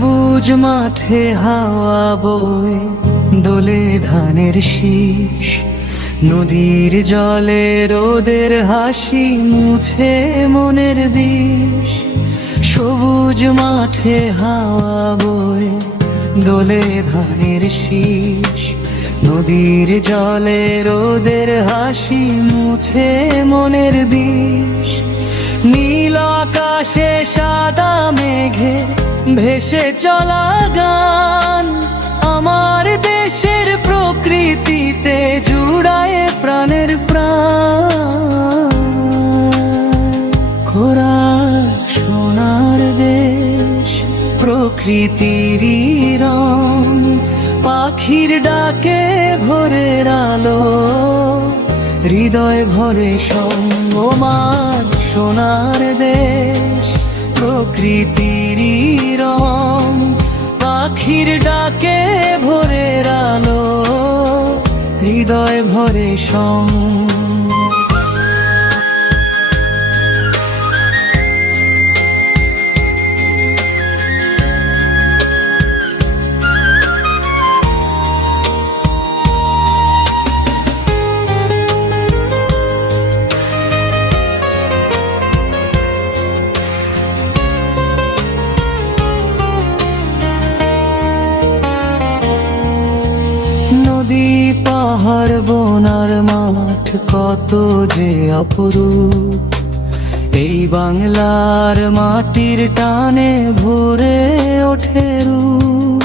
সবুজ মাঠে হাওয়া বয়ে দোলে ধানের শীষ, নদীর জলে রোদের হাসি মুছে মনের বিষ। সবুজ মাঠে হাওয়া বয়ে দোলে ধানের শীষ, নদীর জলে রোদের হাসি মুছে মনের বিষ। নীল আকাশে সাদা মেঘে ভেসে চলা গান, আমার দেশের প্রকৃতিতে জুড়ায় প্রাণের প্রাণ। খোরা সোনার দেশ, প্রকৃতিরই রং, পাখির ডাকে ভোরের আলো, হৃদয় ভরে সঙ্গমার সোনার দেশ, প্রকৃতিরই রং, পাখির ডাকে ভোরের আলো, হৃদয় ভরে সঙ্গ। নদী পাহাড় বনার মাঠ কত যে অপরূপ, এই বাংলার মাটির টানে ভরে ওঠে রূপ।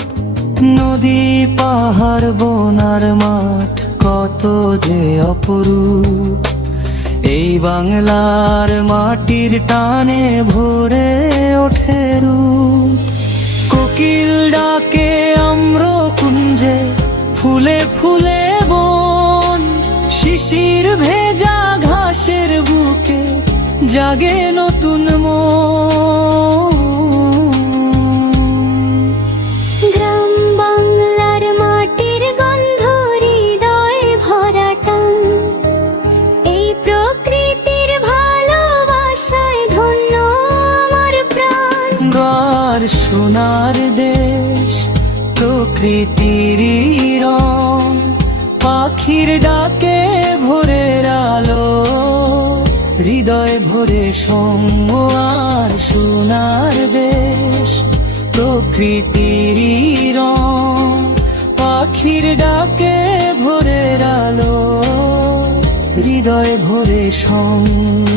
নদী পাহাড় বনার মাঠ কত যে অপরূপ, এই বাংলার মাটির টানে ভরে ওঠে রূপ। কোকিল ডাকে আম্র কুঞ্জে, ফুলে ফুলে বন, শিশির ভেজা ঘাসের বুকে জাগে নতুন মন। গ্রাম বাংলার মাটির গন্ধ হৃদয় ভরা টান, এই প্রকৃতির ভালোবাসায় ধন্য আমার প্রাণ। গার সোনার দেশ, প্রকৃতিরই রং, পাখির ডাকে ভোরের আলো, হৃদয় ভরে সঙ্গ। আর সোনার দেশ, প্রকৃতিরই রং, পাখির ডাকে ভোরের আলো, হৃদয় ভরে সঙ্গ।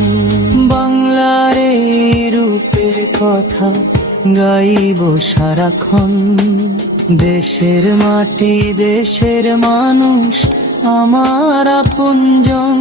বাংলার এই রূপের কথা গাইব সারাক্ষণ, দেশের মাটি দেশের মানুষ আমার আপনজন।